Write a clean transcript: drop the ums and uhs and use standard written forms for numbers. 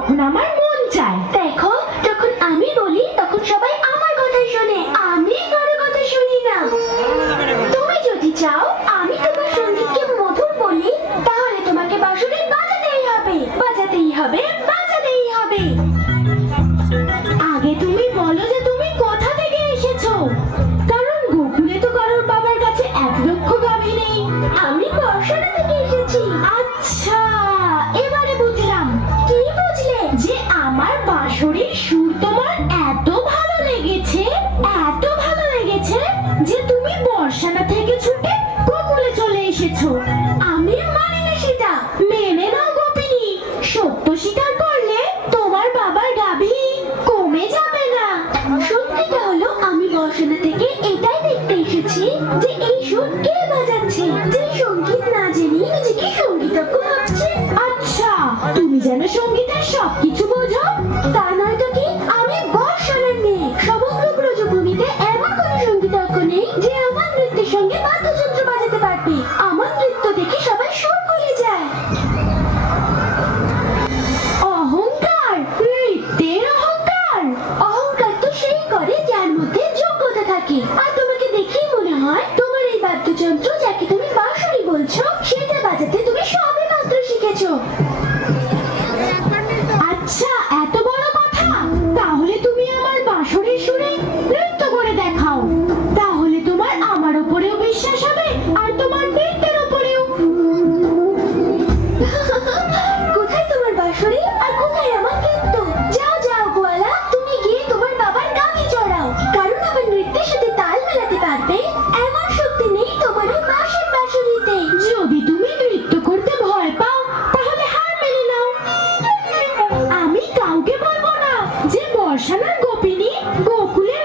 যখন আমার মন চায়। দেখো, যখন আমি বলি তখন সবাই আমার কথাই শোনে, আমি কারো কথা শুনি না। তুমি যদি চাও আমি তোমার সঙ্গীতকে মধুর বলি, তাহলে তোমাকে বাঁশরি বাজাতেই হবে, বাজাতেই হবে, বাজাতেই হবে। আগে তুমি বলো যে তুমি কোথা থেকে এসেছো, কারণ গোকুলে তো কারোর বাবার কাছে 1,00,000 গাভী নেই। আমি বর্ষানা থেকে এসেছি। আচ্ছা, এবারে বুঝলাম। কি বুঝলে? যে আমার বাঁশরির সুর তোমার এত ভালো লেগেছে, এত ভালো লেগেছে যে তুমি বর্ষানা থেকে ছুটে গোকুলে চলে এসেছো। আমি মানি না সেটা। মেনে নাও গোপিনী, সত্য স্বীকার করলে তোমার বাবার গাভী কমে যাবে না। সত্যিটা হলো আমি বর্ষানা থেকে এটাই দেখতে এসেছি যে এই সুর কে বাজাচ্ছে, যে সঙ্গীত না জেনে নিজেকে সঙ্গীতজ্ঞ ভাবছে। আচ্ছা, তুমি যেন সঙ্গীতের সবকিছু বোঝো। তা নয় তো কি, আমি বর্ষানার মেয়ে। সমগ্র ব্রজভূমিতে এমন কোনো সঙ্গীতজ্ঞ নেই যে আমার নৃত্যের সঙ্গে বাদ্যযন্ত্র বাজাতে পারবে। আমার নৃত্য দেখে সবাই সুর খুলে যায়। অহংকার, নৃত্যের অহংকার। অহংকার তো সেই করে যার মধ্যে যোগ্যতা থাকে। আর তোমাকে দেখেই মনে হয় তোমার এই বাদ্যযন্ত্র যাকে তুমি বাঁশরি বলছো সেটা বাজাতে তুমি সবে মাত্র শিখেছো। আচ্ছা, এত বড় কথা? তাহলে তুমি আমার বাঁশরির সুরে নৃত্য করে দেখাও, তাহলে তোমার আমার উপরেও বিশ্বাস হবে আর তোমার নৃত্যের উপরেও। কোথায় তোমার বাঁশরি আর কোথায় আমার নৃত্য? যাও যাও গোয়ালা, তুমি গিয়ে তোমার বাবার গাভী চড়াও, কারণ আমার নৃত্যের সাথে তাল মেলাতে পারবে এমন শক্তি নেই তোমার ওই বাঁশের বাঁশরিতে। যদি তুমি নৃত্য করতে ভয় পাও তাহলে হার মেনে নাও। আমি কাউকে বলবো না যে বর্ষানার গোপিনী গোকুলের